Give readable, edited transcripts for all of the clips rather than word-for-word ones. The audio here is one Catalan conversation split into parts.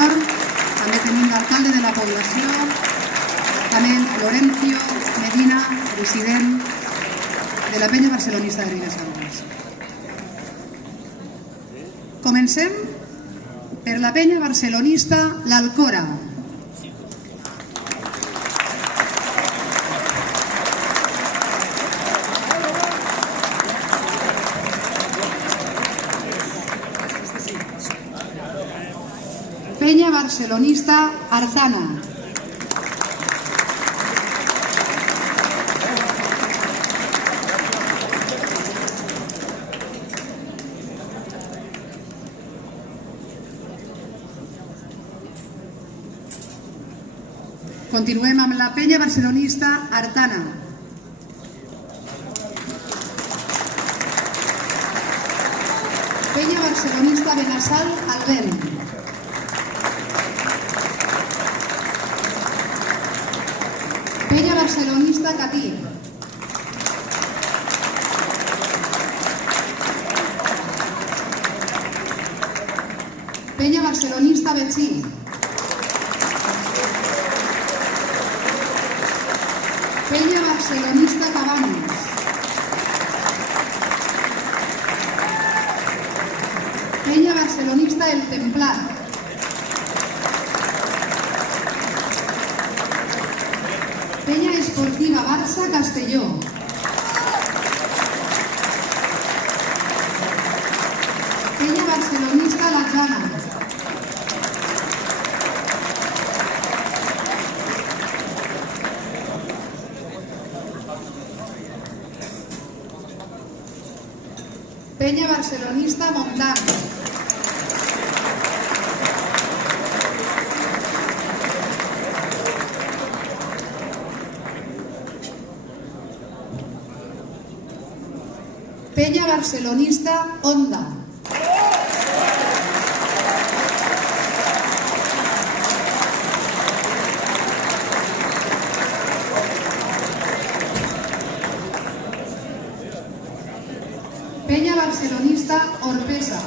regidor, també tenim l'alcalde de la població, també Florencio Medina, president de la penya barcelonista de Ribesalbes. Comencem per la penya barcelonista l'Alcora. Penya barcelonista Arzana. Continuem amb la penya barcelonista Artana. Penya barcelonista Benassal Albent. Penya barcelonista Catí. Penya barcelonista Betxí. Penya barcelonista Cabanes. Penya barcelonista El Templar. Penya esportiva Barça Castelló. Penya barcelonista La Jana. Penya barcelonista Montant. Penya barcelonista Onda. Penya barcelonista Orpesa.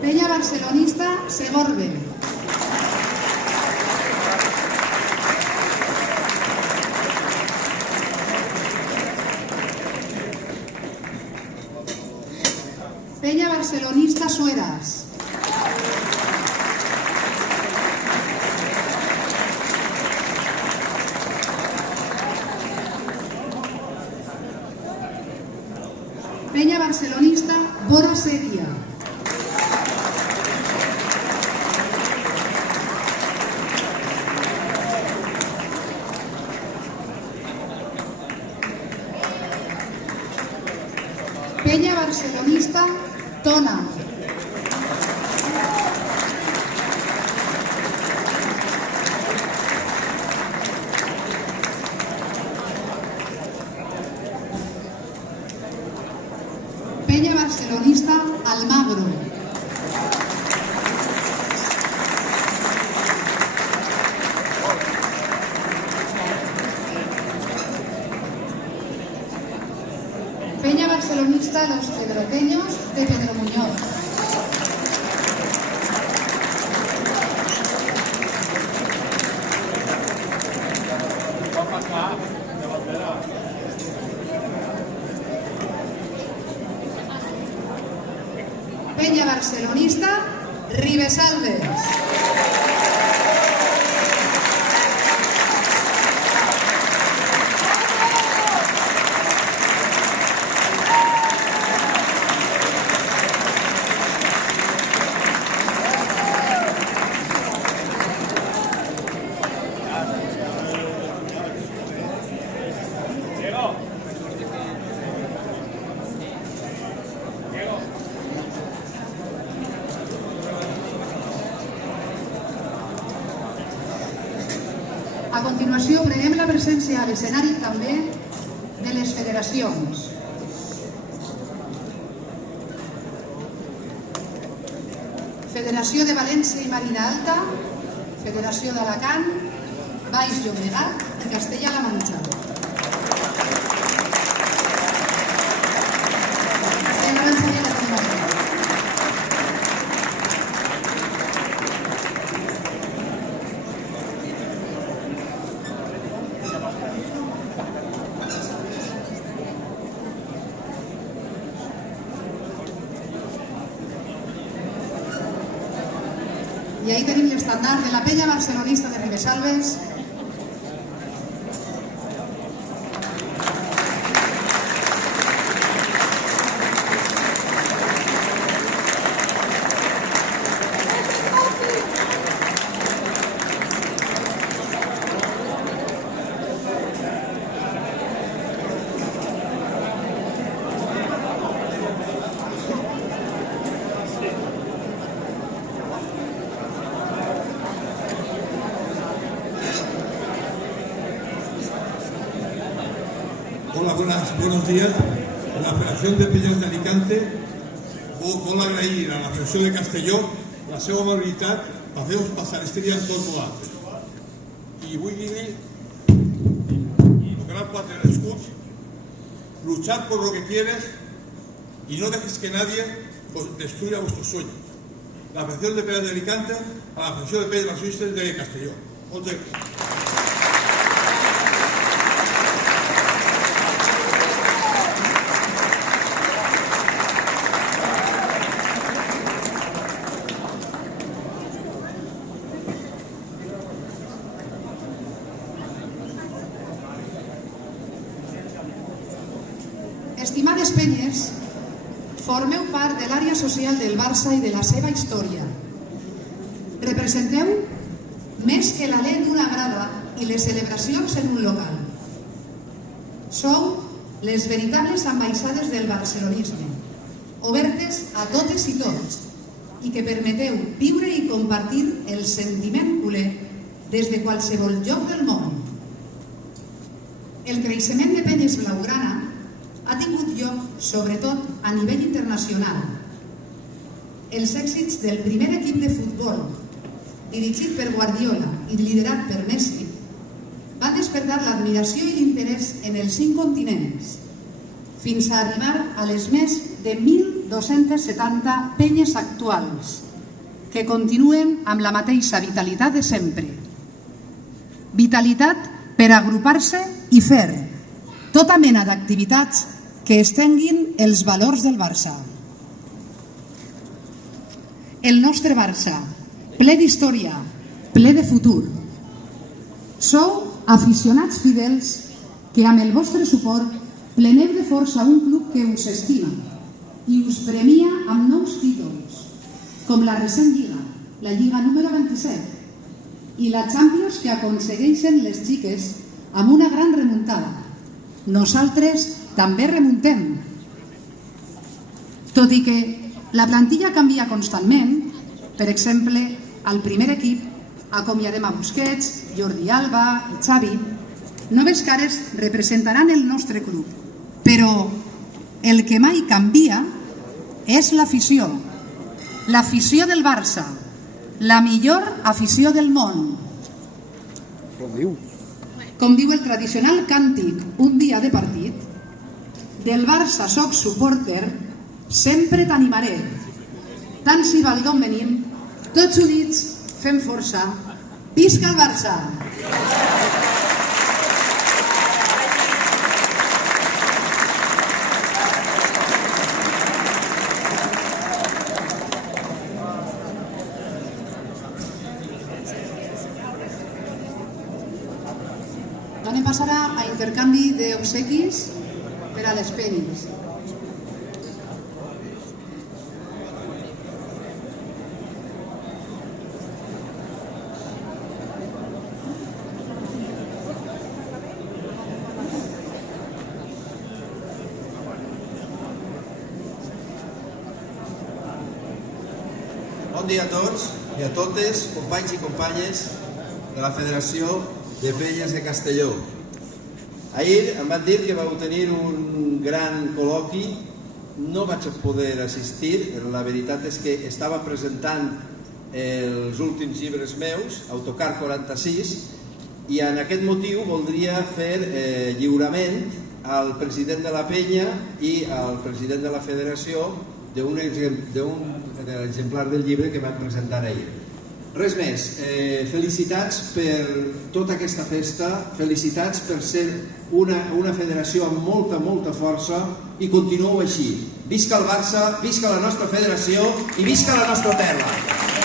Penya barcelonista Segorbe. Penya barcelonista Sueras. Penya barcelonista Bora Sèquia. Penya barcelonista Tona. Penya barcelonista Almagro. Penya barcelonista Los Pedroteños de Pedro Muñoz. Penya barcelonista Ribesalbes. A continuació, preguem la presència a l'escenari també de les federacions. Federació de València i Marina Alta, Federació d'Alacant, Baix Llobregat, i Castella-La Manxa. Castella-La Manxa ja la tenim aquí. I ahí tenim l'estandard de la penya barcelonista de Ribesalbes. Hola, buenos días. La Federación de Penyes d'Alicante vol agrair a la Federació de Castelló la seva amabilitat per fer-nos passar este dia en tot nosaltres. I vull dir-li, el gran parte del escuts, luchar por lo que quieres y no dejes que nadie destruya vuestros sueños. La Federación de Penyes d'Alicante a la Federació de Penyes Barcelonistes de Castelló. Moltes gràcies. Estimades penyes, formeu part de l'àrea social del Barça i de la seva història. Representeu més que l'alè d'una grada i les celebracions en un local. Sou les veritables ambaixades del barcelonisme, obertes a totes i tots, i que permeteu viure i compartir el sentiment culer des de qualsevol lloc del món. El creixement de Penyes Blaugrana ha tingut lloc, sobretot, a nivell internacional. Els èxits del primer equip de futbol, dirigit per Guardiola i liderat per Messi, van despertar l'admiració i l'interès en els 5 continents, fins a arribar a les més de 1.270 penyes actuals, que continuen amb la mateixa vitalitat de sempre. Vitalitat per agrupar-se i fer tota mena d'activitats que estenguin els valors del Barça. El nostre Barça, ple d'història, ple de futur. Sou aficionats fidels que amb el vostre suport pleneu de força un club que us estima i us premia amb nous títols, com la recent Lliga, la Lliga número 27, i la Champions que aconsegueixen les xiques amb una gran remuntada. Nosaltres també remuntem. Tot i que la plantilla canvia constantment, per exemple, al primer equip acomiadem a Busquets, Jordi Alba i Xavi, noves cares representaran el nostre club, però el que mai canvia és l'afició. L'afició del Barça, la millor afició del món. Com diu el tradicional càntic Un dia de partit, del Barça soc supporter, sempre t'animaré. Tant si val d'on venim, tots units fem força. Visca el Barça! Anem a passar a intercanvi d'obsequis per a les penyes. Bon dia a tots i a totes, companys i companyes de la Federació de Penyes de Castelló. Ahir em van dir que vau tenir un gran col·loqui, no vaig poder assistir, la veritat és que estava presentant els últims llibres meus, Autocar 46, i en aquest motiu voldria fer lliurament al president de la penya i al president de la federació d'un exemplar del llibre que vam presentar ahir. Res més, felicitats per tota aquesta festa, felicitats per ser una federació amb molta força i continueu així. Visca el Barça, visca la nostra federació i visca la nostra terra!